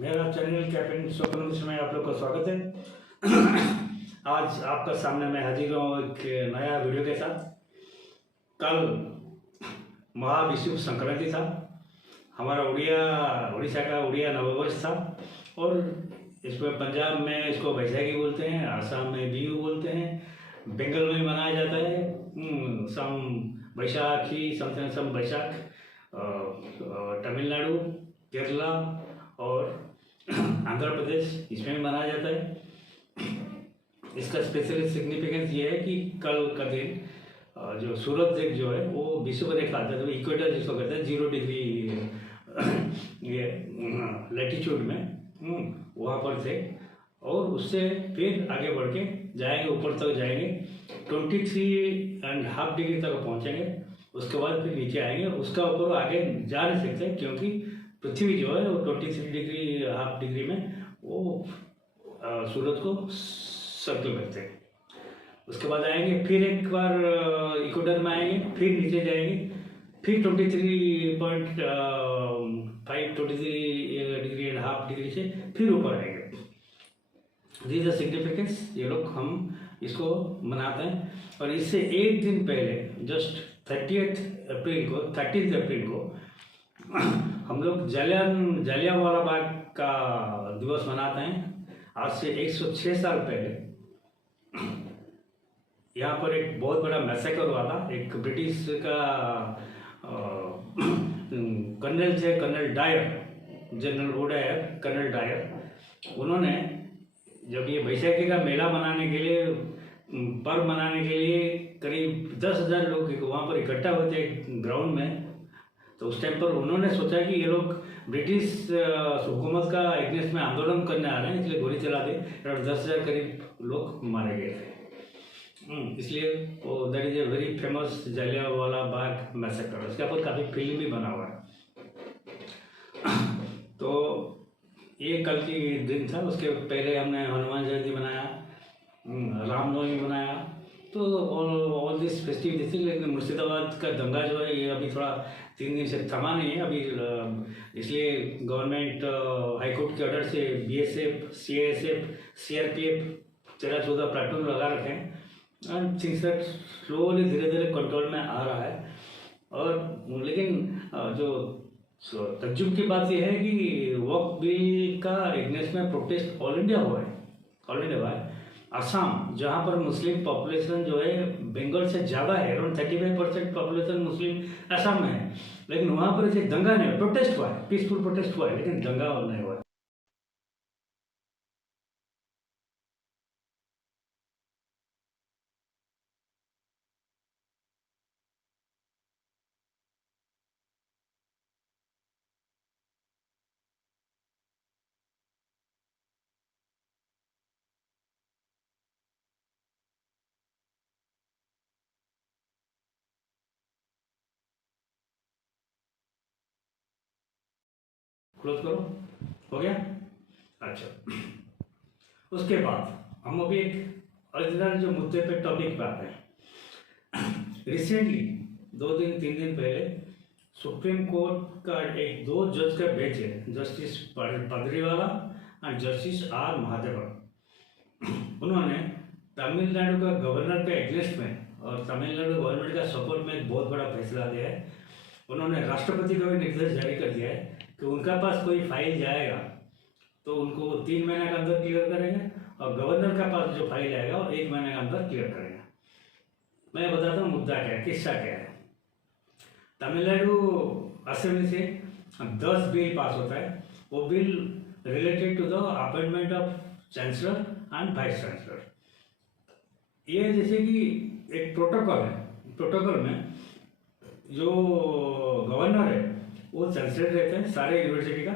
मेरा channel captain स्वप्न में आप लोग का स्वागत है। आज आपका सामने मैं हाजिर हूँ एक नया वीडियो के साथ। कल महाविषुव संक्रांति था, हमारा उड़ीसा का उड़िया नववर्ष था और इसमें पंजाब में इसको वैशाखी बोलते हैं, आसाम में बिहू बोलते हैं, बंगाल में मनाया जाता है सम बैशाखी सम बैशाख, तमिलनाडु, केरला और आंध्र प्रदेश इसमें भी मनाया जाता है। इसका स्पेशल सिग्निफिकेंस ये है कि कल का दिन जो सूरज देव जो है वो विषुव रेखा आता है, तो इक्वेटर जिसको कहते हैं 0 डिग्री ये लैटिट्यूड में वहाँ पर थे और उससे फिर आगे बढ़ के जाएंगे, ऊपर तक जाएंगे, 23.5 डिग्री तक पहुँचेंगे। उसके बाद फिर नीचे आएंगे, उसका ऊपर आगे जा नहीं सकते क्योंकि पृथ्वी जो है वो 23.5 डिग्री में वो सूरज को सर्कल करते हैं। उसके बाद आएंगे फिर एक बार इक्वेटर में आएंगे, फिर नीचे जाएंगे, फिर 23.5 डिग्री से फिर ऊपर आएंगे। दिस द सिग्निफिकेंस, ये लोग हम इसको मनाते हैं। और इससे एक दिन पहले जस्ट 30 अप्रैल को हम लोग जलियांवाला बाग का दिवस मनाते हैं। आज से 106 साल पहले यहाँ पर एक बहुत बड़ा मैसेकर हुआ था। एक ब्रिटिश का कर्नल थे, colonel Dyer, general O'Dwyer, colonel Dyer. उन्होंने जब ये बैसाखी का मेला मनाने के लिए, पर्व मनाने के लिए करीब 10,000 लोग वहाँ पर इकट्ठा होते हैं ग्राउंड में, तो उस टाइम पर उन्होंने सोचा कि ये लोग ब्रिटिश हुकूमत का अगेंस्ट में आंदोलन करने आ रहे हैं, इसलिए गोली चला दी और 10,000 करीब लोग मारे गए थे। इसलिए वो that is a very famous Jallianwala Bagh massacre. उसके ऊपर काफ़ी फिल्म भी बना हुआ है। तो ये कल की दिन था। उसके पहले हमने हनुमान जयंती मनाया, रामनवमी मनाया, तो ऑल दिस फेस्टिविटीज थी। लेकिन मुर्शिदाबाद का दंगा जो है ये अभी थोड़ा 3 दिन से थमा नहीं है अभी, इसलिए गवर्नमेंट हाईकोर्ट के ऑर्डर से BSF, CISF, CRPF 13-14 प्लाटून लगा रखे हैं एंड थिंग्स दैट स्लोली धीरे धीरे कंट्रोल में आ रहा है। और लेकिन जो तज्जुब की बात यह है कि वक्फ बिल का एगेंस्ट में प्रोटेस्ट ऑल इंडिया हुआ है। असम, जहाँ पर मुस्लिम पॉपुलेशन जो है बंगाल से ज़्यादा है, अराउंड 35% पॉपुलेशन मुस्लिम असम में है, लेकिन वहाँ पर ऐसे दंगा नहीं हुआ, प्रोटेस्ट हुआ है, पीसफुल प्रोटेस्ट हुआ है, लेकिन दंगा नहीं हुआ है। क्लोज करो, हो गया। अच्छा, उसके बाद हम अभी एक ओरिजिनल जो मुद्दे पे टॉपिक पे आते हैं। रिसेंटली 2-3 दिन पहले सुप्रीम कोर्ट का एक 2 जज का बेंच है, जस्टिस पदरीवाला और जस्टिस R महादेवन। उन्होंने तमिलनाडु का गवर्नर के एगेंस्ट में और तमिलनाडु गवर्नमेंट का सपोर्ट में एक बहुत बड़ा फैसला दिया है। उन्होंने राष्ट्रपति को भी निर्देश जारी कर दिया है कि उनका पास कोई फाइल जाएगा तो उनको 3 महीने के अंदर क्लियर करेंगे और गवर्नर का पास जो फाइल आएगा वो 1 महीने के अंदर क्लियर करेंगे। मैं बताता हूँ मुद्दा क्या है, किस्सा क्या है। तमिलनाडु असेंबली से 10 बिल पास होता है। वो bill related to the appointment of chancellor and vice chancellor. ये जैसे कि एक प्रोटोकॉल है, प्रोटोकॉल में जो गवर्नर है वो चांसलर रहते हैं सारे यूनिवर्सिटी का,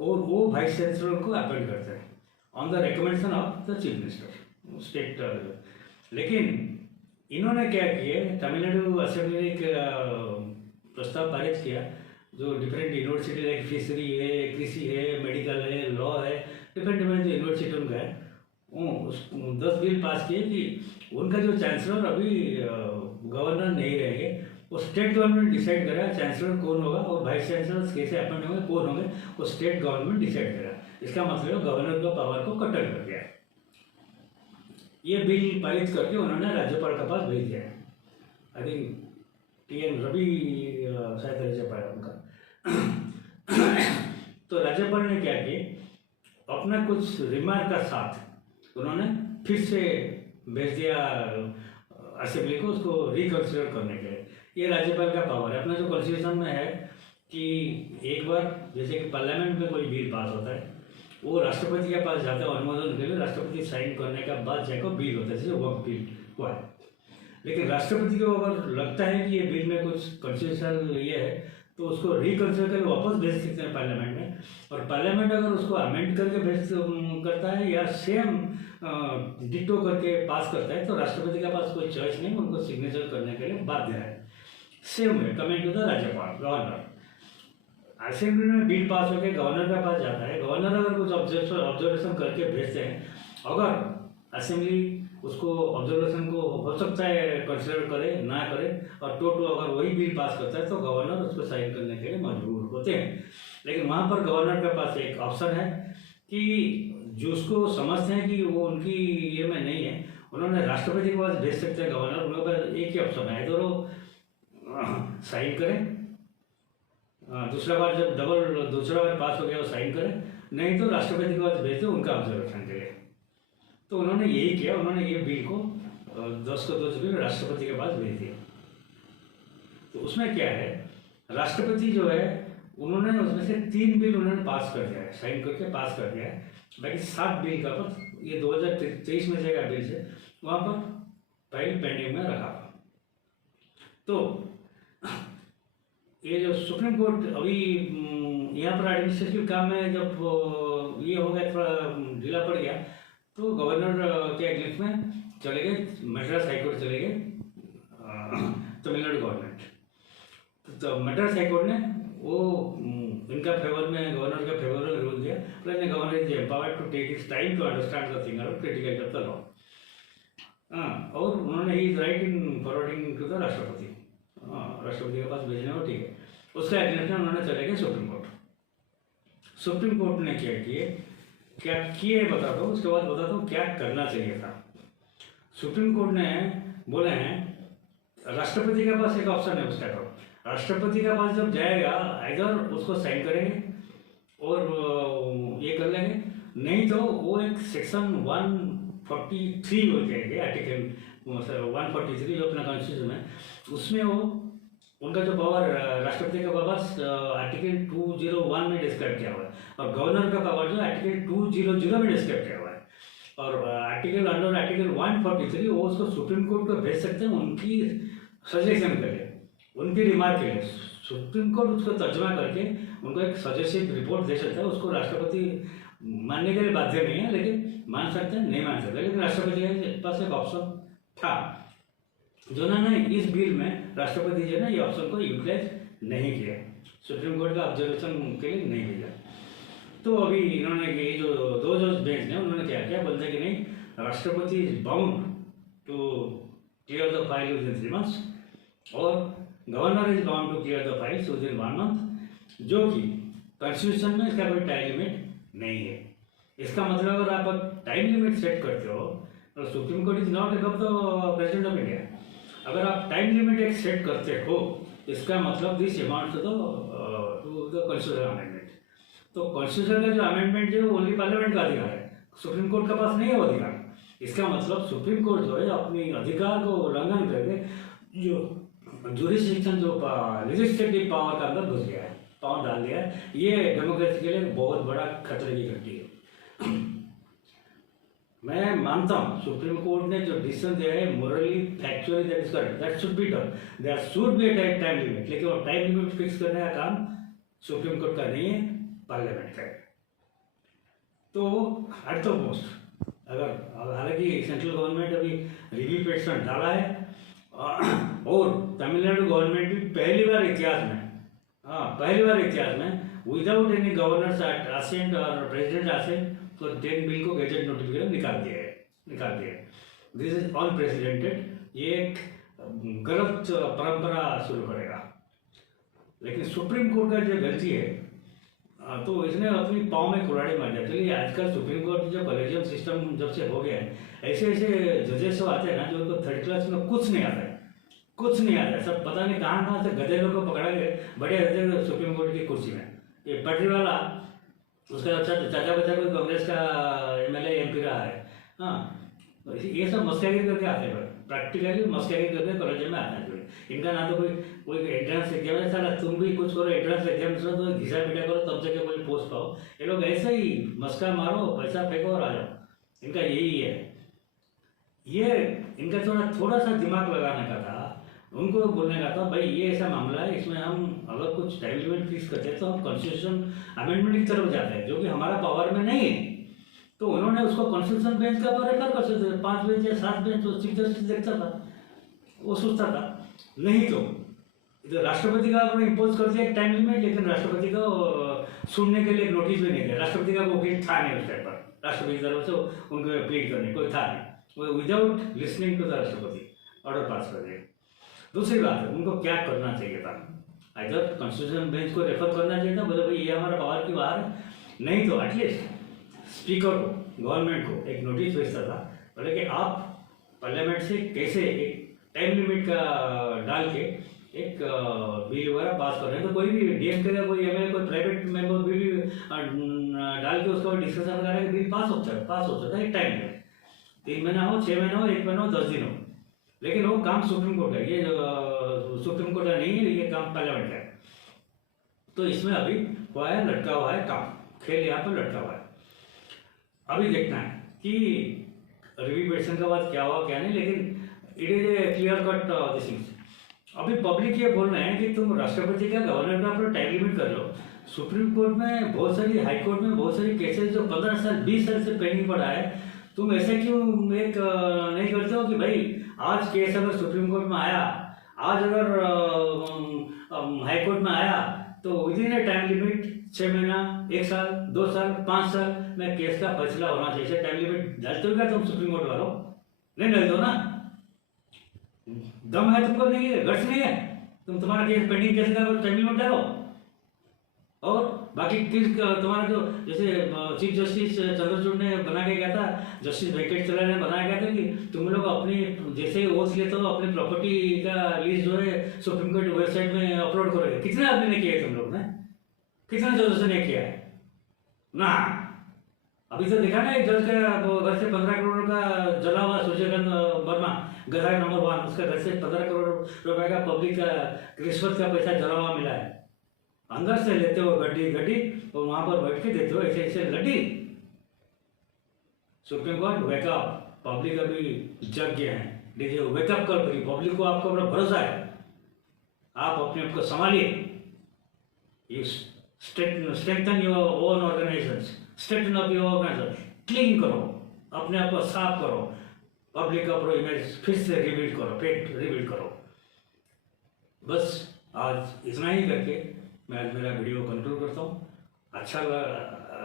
और वो वाइस चांसलर को अपॉइंट करते हैं on the recommendation of the chief minister state. लेकिन इन्होंने क्या किया, तमिलनाडु असेंबली ने एक प्रस्ताव पारित किया जो डिफरेंट यूनिवर्सिटी लाइक फिशरी है, कृषि है, मेडिकल है, लॉ है, डिफरेंट जो यूनिवर्सिटी उनका है, उस 10 बिल पास किए कि उनका जो चांसलर अभी गवर्नर नहीं रहेंगे, वो स्टेट गवर्नमेंट डिसाइड करेगा चांसलर कौन होगा और वाइस चांसलर कैसे अपॉइंट होंगे, कौन होंगे, वो स्टेट गवर्नमेंट डिसाइड करेगा। इसका मतलब गवर्नर का पावर को कटर कर दिया। ये बिल पारित करके उन्होंने राज्यपाल के पास भेज दिया। आई थिंक TN रवि शायद राज्यपाल उनका। तो राज्यपाल ने क्या किया, अपना कुछ रिमार्क का साथ उन्होंने फिर से भेज दिया असेंबली को उसको रिकन्सिडर करने के लिए। ये राज्यपाल का पावर है। अपना जो कॉन्स्टिट्यूशन में है कि एक बार जैसे कि पार्लियामेंट में कोई बिल पास होता है वो राष्ट्रपति के पास जाता है अनुमोदन के लिए, राष्ट्रपति साइन करने के बाद जाकर बिल होता है, जैसे वर्क बिल हुआ है। लेकिन राष्ट्रपति को अगर लगता है कि ये बिल में कुछ कॉन्स्टिट्यूशनल ये है तो उसको रिकन्सिडर करके वापस भेज सकते हैं पार्लियामेंट में, और पार्लियामेंट अगर उसको अमेंड करके भेज करता है या सेम डिटो करके पास करता है तो राष्ट्रपति के पास कोई चॉइस नहीं, उनको सिग्नेचर करने के लिए बाध्य है। सेम है कमेंट टू द राज्यपाल गवर्नर। असेंबली में बिल पास होकर गवर्नर के पास जाता है, गवर्नर अगर कुछ ऑब्जर्वेशन करके भेजते हैं, अगर असेंबली उसको ऑब्जर्वेशन को हो सकता है कंसिडर करे ना करे और टोटो अगर वही बिल पास करता है तो गवर्नर उसको साइन करने के लिए मजबूर होते हैं। लेकिन वहाँ पर गवर्नर के पास एक ऑप्शन है कि जो उसको समझते हैं कि वो उनकी ये में नहीं है, उन्होंने राष्ट्रपति के पास भेज सकते हैं गवर्नर। उनके पास एक ही ऑप्शन है, इधर वो साइन करें, दूसरा बार जब दूसरा बार पास हो गया वो साइन करें, नहीं तो राष्ट्रपति के पास भेज दो उनका ऑब्जर्वेशन के लिए। तो उन्होंने यही किया, उन्होंने ये बिल को 10 को 2 बिल राष्ट्रपति के पास भेज दिया। तो उसमें क्या है, राष्ट्रपति जो है उन्होंने उसमें से 3 बिल उन्होंने पास कर दिया है, साइन करके पास कर दिया है। बाकी 7 बिल का पर ये 2023 में जाएगा बिल से वहाँ पर फाइल पेंडिंग में रखा। तो ये जो सुप्रीम कोर्ट अभी यहाँ पर एडमिनिस्ट्रेटिव काम में जब ये हो गया, थोड़ा ढीला पड़ गया, तो गवर्नर के अगेंस्ट में चले गए, मद्रास हाईकोर्ट चले गए तमिलनाडु गवर्नमेंट। तो मद्रास हाईकोर्ट ने वो इनका फेवर में, गवर्नर के फेवर में रूल दिया, plus governor is empowered to take its time to understand the thing और क्रिटिकल ऑफ द लॉ। और उन्होंने ही right in forwarding to the Rashtrapati, राष्ट्रपति के पास भेजने को ठीक है। उसका अगेंस्ट में उन्होंने चले गए सुप्रीम कोर्ट। सुप्रीम कोर्ट ने क्या किए बता दो, उसके बाद बता दो क्या करना चाहिए था। सुप्रीम कोर्ट ने बोले हैं राष्ट्रपति के पास एक ऑप्शन है, उसका तो राष्ट्रपति के पास जब जाएगा इधर उसको साइन करेंगे और ये कर लेंगे, नहीं तो वो एक सेक्शन 143 बोल के आर्टिकल 143 जो अपना कॉन्स्टिट्यूशन है उसमें वो उनका जो पावर राष्ट्रपति का पावर आर्टिकल 201 में डिस्क्राइब किया हुआ है और गवर्नर का पावर जो आर्टिकल 200 में डिस्क्राइब किया हुआ है। और आर्टिकल अंडर आर्टिकल 143 वो उसको सुप्रीम कोर्ट को भेज सकते हैं उनकी सजेशन के लिए, उनकी रिमार्क के लिए। सुप्रीम कोर्ट उसको तर्जमा करके उनको एक सजेशन रिपोर्ट दे सकता है। उसको राष्ट्रपति मानने के लिए बाध्य नहीं है, लेकिन मान सकते हैं नहीं मान सकते। लेकिन राष्ट्रपति के पास एक ऑप्शन था जो ना इस बिल में राष्ट्रपति जी ने ये ऑप्शन को यूटिलाइज नहीं किया, सुप्रीम कोर्ट का ऑब्जर्वेशन के लिए नहीं भेजा। तो अभी इन्होंने ये जो 2 जज बेंच ने उन्होंने क्या किया, बोलते कि नहीं, राष्ट्रपति is bound to clear the file within 3 months और governor is bound to clear the files within 1 month, जो कि कॉन्स्टिट्यूशन में इसका कोई टाइम लिमिट नहीं है। इसका मतलब अगर आप टाइम लिमिट सेट करते हो तो supreme court is not above the president of India. अगर आप टाइम लिमिट एक सेट करते हो इसका मतलब this amount to the constitutional amendment. तो कॉन्स्टिट्यूशन का जो अमेंडमेंट जो ओनली पार्लियामेंट का अधिकार है, सुप्रीम कोर्ट के पास नहीं है वो अधिकार। इसका मतलब सुप्रीम कोर्ट जो है अपनी अधिकार को उल्लंघन करके जो जुरिस्डिक्शन जो लेजिस्लेटिव पावर का अंदर घुस गया है, पावर डाल दिया है। ये डेमोक्रेसी के लिए बहुत बड़ा खतरे की घंटी है। मैं मानता हूँ सुप्रीम कोर्ट ने जो डिसीजन दिया है morally factually that is correct, that should be done, there should be a time limit. लेकिन वो टाइम लिमिट फिक्स करने का काम सुप्रीम कोर्ट का नहीं है, पार्लियामेंट का है। तो एट द मोस्ट अगर हालांकि सेंट्रल गवर्नमेंट अभी रिव्यू पिटीशन डाला है और तमिलनाडु गवर्नमेंट भी पहली बार इतिहास में विदाउट एनी गवर्नर्स असेंट और प्रेसिडेंट असेंट तो 10 बिल को गैजेट नोटिफिकेशन निकाल दिया है। This is unprecedented. ये एक गलत परंपरा शुरू करेगा। लेकिन सुप्रीम कोर्ट का जो गलती है तो इसने अपनी पाँव में कुल्हाड़ी मार दिया। चलिए आजकल सुप्रीम कोर्ट जो कॉलेजियम सिस्टम जब से हो गया है, ऐसे ऐसे जजेस तो आते हैं ना जो उनको थर्ड क्लास में कुछ नहीं आता है, कुछ नहीं आता है। सब पता नहीं कहाँ से गधे लोग को पकड़ा के बढ़िया रहते हैं सुप्रीम कोर्ट की कुर्सी में। ये पटरी वाला, उसका चाचा बच्चा कोई कांग्रेस का MLA MP रहा है। हाँ, ये सब मस्करी करके आते हैं, प्रैक्टिकली मस्करी करके कॉलेज में आते हैं। इनका ना तो कोई एंट्रेंस एग्जाम है, साला तुम भी कुछ करो, एंट्रेंस एग्जाम तो घिसा पीटा करो तब से कोई पोस्ट पाओ। ये लोग ऐसे ही मस्का मारो, पैसा फेंको और आ जाओ। इनका यही है। ये इनका थोड़ा सा दिमाग लगाने का था, उनको बोलने का था भाई ये ऐसा मामला है, इसमें हम अगर कुछ टाइम लिमिट फिक्स करते हैं तो हम कॉन्स्टिट्यूशन अमेंडमेंट की तरफ जाते हैं, जो कि हमारा पावर में नहीं है। तो उन्होंने उसको कॉन्स्टिट्यूशन बेंच का रेफर कर सकते थे, 5 बेंच या 7 बेंच चीफ जस्टिस देखता था, वो सोचता था। नहीं तो राष्ट्रपति का उन्होंने इम्पोज कर दिया एक टाइम लिमिट, लेकिन राष्ट्रपति को सुनने के लिए नोटिस भी नहीं दिया। राष्ट्रपति का वो वकील था नहीं उस टाइम पर, राष्ट्रपति की तरफ से उनको प्लीड करने कोई था नहीं, वो विदाउट लिसनिंग टू द राष्ट्रपति ऑर्डर पास कर दिया। दूसरी बात है, उनको क्या करना चाहिए था, इधर कॉन्स्टिट्यूशन बेंच को रेफर करना चाहिए था, बोले भाई ये हमारा पावर की बाहर है। नहीं तो एटलीस्ट स्पीकर को, गवर्नमेंट को एक नोटिस भेजता था, बोले कि आप पार्लियामेंट से कैसे एक टाइम लिमिट का डाल के एक बिल वगैरह पास कर रहे हैं। तो कोई भी DMK का कोई MLA कोई प्राइवेट मेंबर बिल डाल के उसका डिस्कशन करें, बिल पास होता है एक टाइम में, 3 महीना हो, 6 महीना हो, 1 महीना हो, 10 दिन हो। लेकिन वो काम सुप्रीम कोर्ट का, ये सुप्रीम कोर्ट का नहीं है, ये काम पार्लियामेंट का है। तो इसमें अभी हुआ है, लटका हुआ है काम, खेल यहाँ पर लटका हुआ है। अभी देखना है कि रिव्यू पिटीशन के बाद क्या हुआ क्या नहीं, लेकिन it is a clear cut this things. अभी पब्लिक ये बोल रहे हैं कि तुम राष्ट्रपति का, गवर्नर का अपना टाइम लिमिट कर लो। सुप्रीम कोर्ट में बहुत सारी, हाई कोर्ट में बहुत सारी केसेस जो 15 साल 20 साल से पेंडिंग पड़ा है, तुम ऐसे क्यों एक नहीं करते हो कि भाई आज केस अगर सुप्रीम कोर्ट में आया, आज अगर हाई कोर्ट में आया, तो विदिन ए टाइम लिमिट 6 महीना, 1 साल, 2 साल, 5 साल में केस का फैसला होना चाहिए। टाइम लिमिट डालते हो क्या तुम सुप्रीम कोर्ट वालों? नहीं डालते हो ना? दम है तुमको? नहीं है, गट्स नहीं है? तुम्हारा केस पेंडिंग केस का टाइम लिमिट डालो। और बाकी किस तुम्हारा जो जैसे चीफ जस्टिस चंद्रचूड़ ने बना के गया था, जस्टिस वेंकटेश्वर ने बनाया गया था कि तुम लोग अपनी जैसे ओथ लेते हो अपनी प्रॉपर्टी का लिस्ट जो है सुप्रीम कोर्ट वेबसाइट में अपलोड करोगे। कितने आदमी ने किया है तुम लोग ने? कितने जजेस ने किया है ना? अभी तो देखा ना एक जज का घर से 15 करोड़ का जला हुआ सूर्यकांत वर्मा, गधा नंबर 1, उसका घर से 15 करोड़ रुपए का पब्लिक का रिश्वत का पैसा जला हुआ मिला है। अंदर से लेते हो गड्डी और वहां पर बैठ के देते हो ऐसे ऐसे Laddi. Supreme court wake up, public अभी जग गया है। देखिए वेकअप कर रही पब्लिक को, आपको बड़ा भरोसा है, आप अपने आप को संभालिए। You strengthen your own organisation, strengthen up your organisation, clean करो, अपने आप को साफ करो, पब्लिक का पूरा इमेज फिर से रिबिल्ड करो, फेक रिबिल्ड करो। बस आज इतना ही करके मैं आज मेरा वीडियो कंक्लूड करता हूँ। अच्छा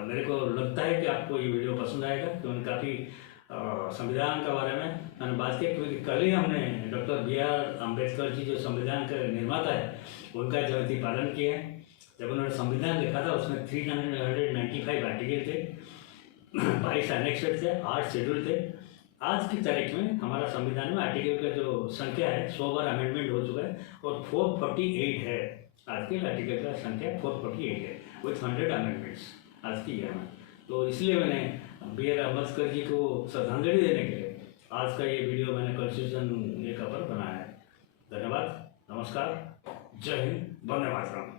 मेरे को लगता है कि आपको ये वीडियो पसंद आएगा, क्योंकि काफ़ी संविधान के बारे में मैंने बात की, क्योंकि कल ही हमने डॉक्टर BR अम्बेडकर जी जो संविधान के निर्माता है उनका जयंती पालन किया है। जब उन्होंने संविधान लिखा था उसमें 395 आर्टिकल थे, 22 एनेक्सेस थे, 8 शेड्यूल थे। आज की तारीख में हमारा संविधान में आर्टिकल का जो संख्या है 100 बार अमेंडमेंट हो चुका है और 448 है। आज के आर्टिकल का संख्या 448 है विथ 100 अमेंडमेंट्स आज की ईयर में। तो इसलिए मैंने BR अम्बेडकर जी को श्रद्धांजलि देने के लिए आज का ये वीडियो मैंने कॉन्स्टिट्यूशन ये कवर बनाया है। धन्यवाद, नमस्कार, जय हिंद, वंदे मातरम।